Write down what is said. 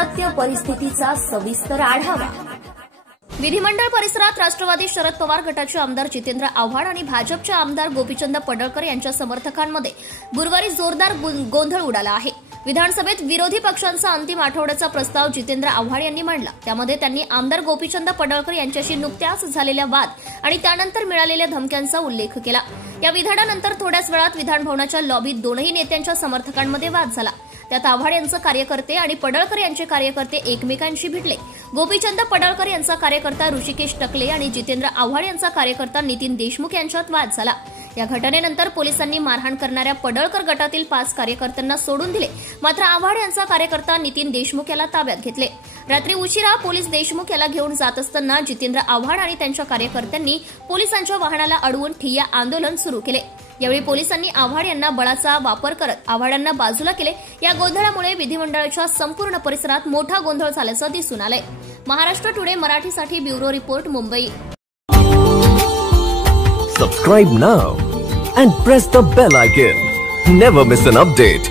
सत्य परिस्थितीचा सविस्तर आढावा। विधिमंडळ परिसरात राष्ट्रवादी शरद पवार गटाचे आमदार जितेंद्र आव्हाड आणि भाजपचे आमदार गोपीचंद पडळकर यांच्या समर्थकांमध्ये गुरुवारी जोरदार गोंधळ उडाला आहे। विधानसभेत विरोधी पक्षांचा अंतिम आठवड्याचा प्रस्ताव जितेंद्र आव्हाड यांनी मांडला। त्यामध्ये त्यांनी आमदार गोपीचंद पडळकर यांच्याशी नुकत्याच झालेल्या वाद आणि त्यानंतर मिळालेल्या धमक्यांचा उल्लेख केला। या विधानानंतर थोड्याच वेळात विधानभवनाच्या लॉबीत दोनही नेत्यांच्या समर्थकांमध्ये वाद झाला। त्यात आव्हाड यांचे कार्यकर्ते आणि पडळकर यांचे कार्यकर्ते एकमेकांशी भिडले। गोपीचंद पडळकर यांचा कार्यकर्ता ऋषिकेश टकले आणि जितेंद्र आव्हाड यांचा कार्यकर्ता नितीन देशमुख यांच्यात वाद झाला। या घटनेनंतर पोलिसांनी मारहाण करणाऱ्या पडळकर गटातील 5 कार्यकर्त्यांना सोडून दिले, मात्र आव्हाड यांचा कार्यकर्ता नितीन देशमुख याला ताब्यात घेतले। रात्री उशिरा पोलीस देशमुख याला घेऊन जात असताना जितेंद्र आव्हाड आणि त्यांच्या कार्यकर्त्यांनी पोलिसांच्या वाहनाला अडवून ठिय्या आंदोलन सुरू केले। यावेळी पोलिसांनी आव्हाड यांना बळाचा वापर करत आव्हाडांना बाजूला केले। या गोंधळामुळे विधिमंडळाच्या संपूर्ण परिसरात मोठा गोंधळ झाल्याचं दिसून आलंय। महाराष्ट्र टुडे मराठीसाठी bureau report, Mumbai. Subscribe now and press the bell icon. Never miss an update.